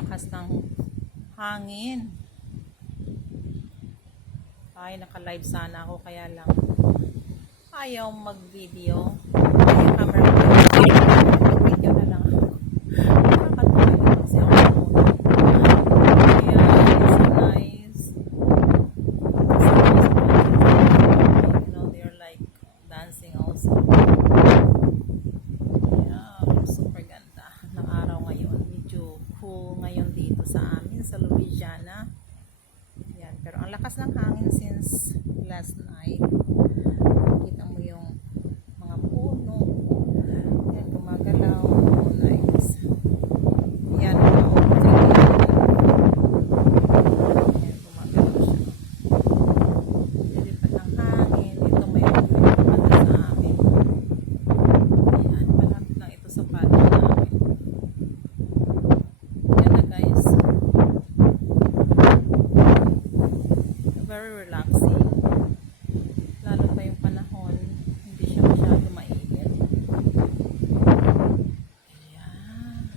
lakas ng hangin. Ay, naka-live sana ako, kaya lang ayaw mag-video. Ay, camera ko. Video na lang ako. Nakakatawa lang kasi ako muna. Ayan, so nice. You know, they're like dancing also. Yeah, super ganda ng araw ngayon. Medyo cool ngayon dito sa amin, sa Louisiana. Yan, pero ang lakas ng hangin since last night. Kita mo yung mga puno. Yan, gumagalaw. Nice. Yan, mga oak-tree. Yan, gumagalaw siya. Lilipat ng hangin. Ito may oak-tree pumanda sa amin. Yan, malapit lang ito sa patio namin. Yan na guys. Very relaxing. Lalo pa yung panahon, hindi siya masyado mainit. Ayan.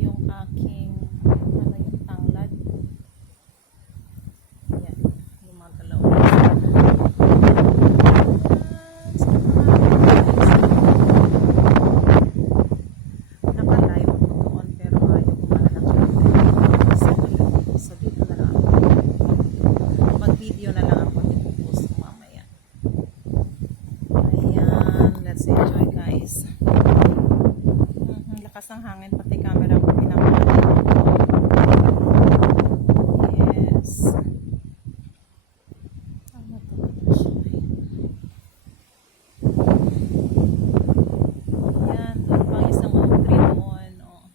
Yung aking yung tanglad. Ayan, gumagalaw. Naka-live ako doon pero ayaw kumana ng content. So dito na lang ako. Mag-video na lang ako dito post mamaya. Ayan, let's enjoy guys. Lakas ng hangin, pati camera ko pinamahal. Yes. Ano to? Yan, doon pang isang oak-tree doon. Oh.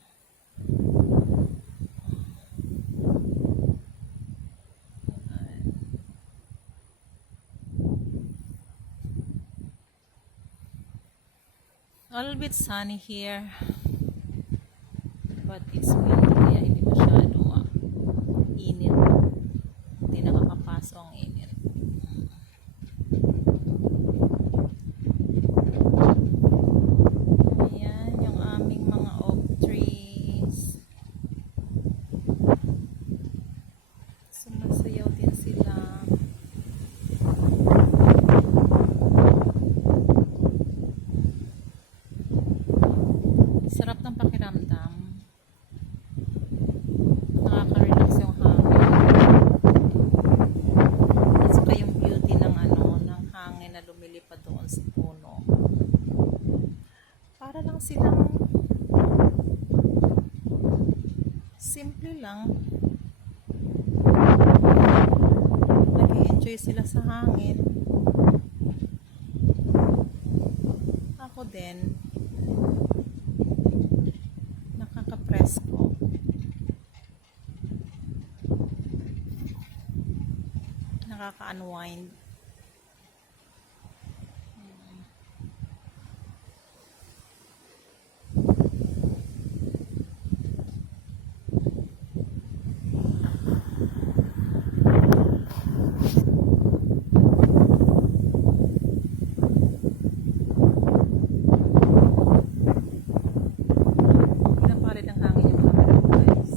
A little bit sunny here, but it's windy kaya hindi masyado init. Hindi nakakapaso ang init. Ayan yung aming mga oak trees. Sumasayaw din sila. Sarap ng pakiramdam. Nakaka-relax yung hangin. At saka yung beauty ng ng hangin na lumilipad doon sa puno. Para lang silang simple lang. Nag-i-enjoy sila sa hangin. Ako din. Nakaka-presko. Nakaka-unwind. Pinapalit ang hangin yung camera ko guys.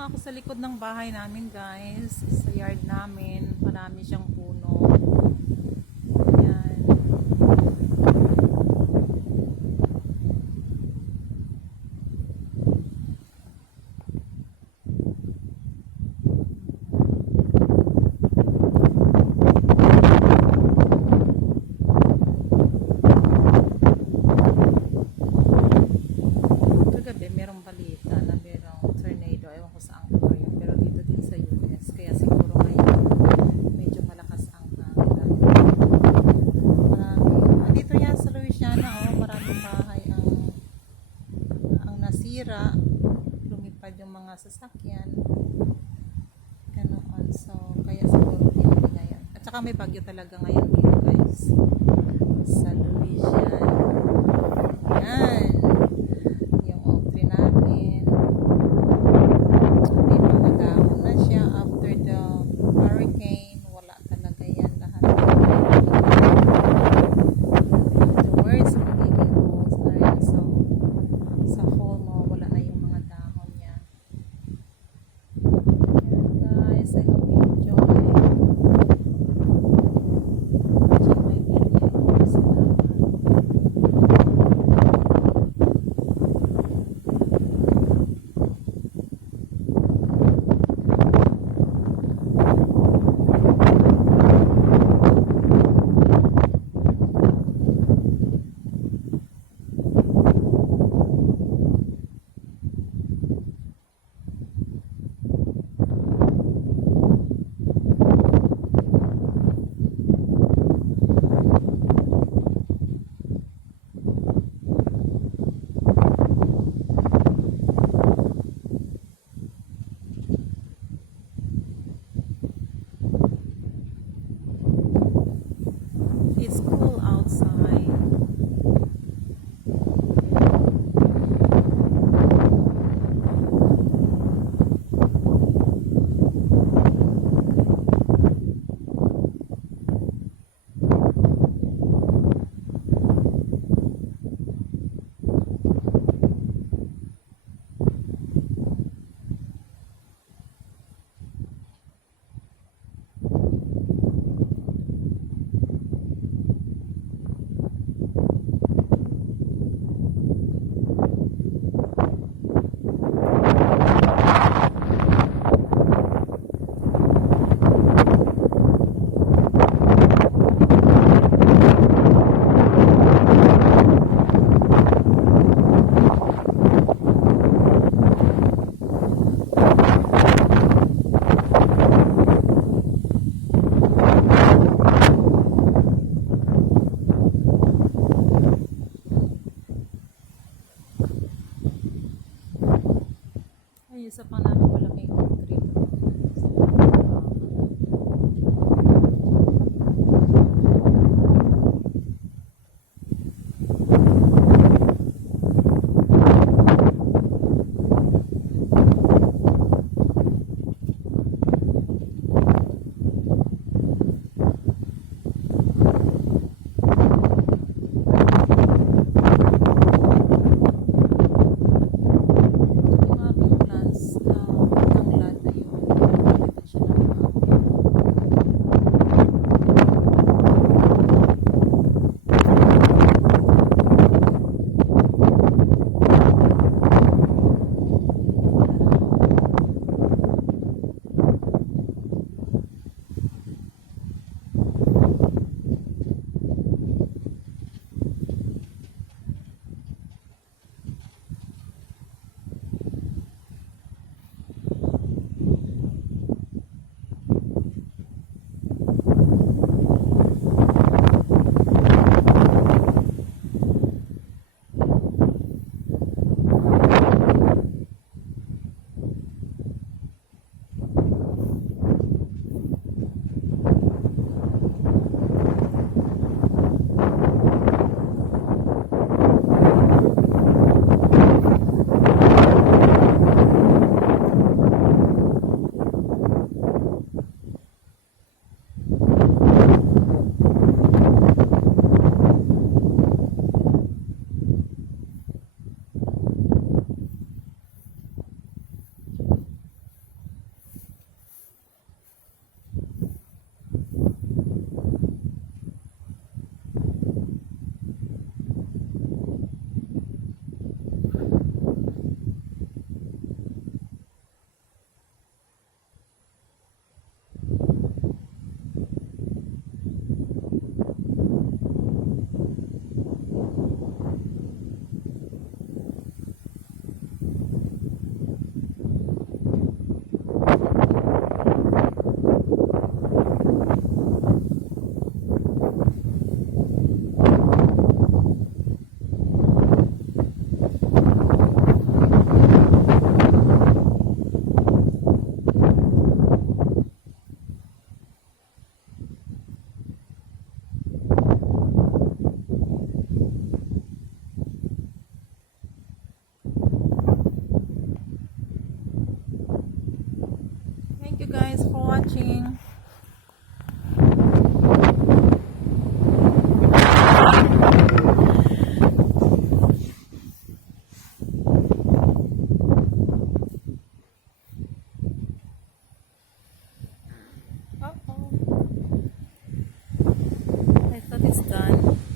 lang ako sa likod ng bahay namin, guys. Sa yard namin. Marami siyang puno. Ayan. Kagabi, merong balita na merong tornado. Ewan ko saan ko yun. Pero dito din sa US. Kaya siguro ngayon, medyo malakas ang hangin. Marami. Dito yan sa Louisiana, oh, maraming bahay ang nasira. Lumipad yung mga sasakyan. Ganoon. So, kaya siguro hindi ngayon. At saka may bagyo talaga ngayon dito, guys. Sa Louisiana. Yan. Yung oak tree namin. May mga dahon na siya after the hurricane. Wala talaga yan lahat. Afterwards, magiging rose na rin. So, sa fall mo, wala na yung mga dahon niya. Ayan, guys. I hope you enjoy. Watching my video. Salamat. It's cool outside. Ay, isa pa namin malaking oak tree doon. Yung aking plants, guys for watching. Uh-oh. I thought it's done.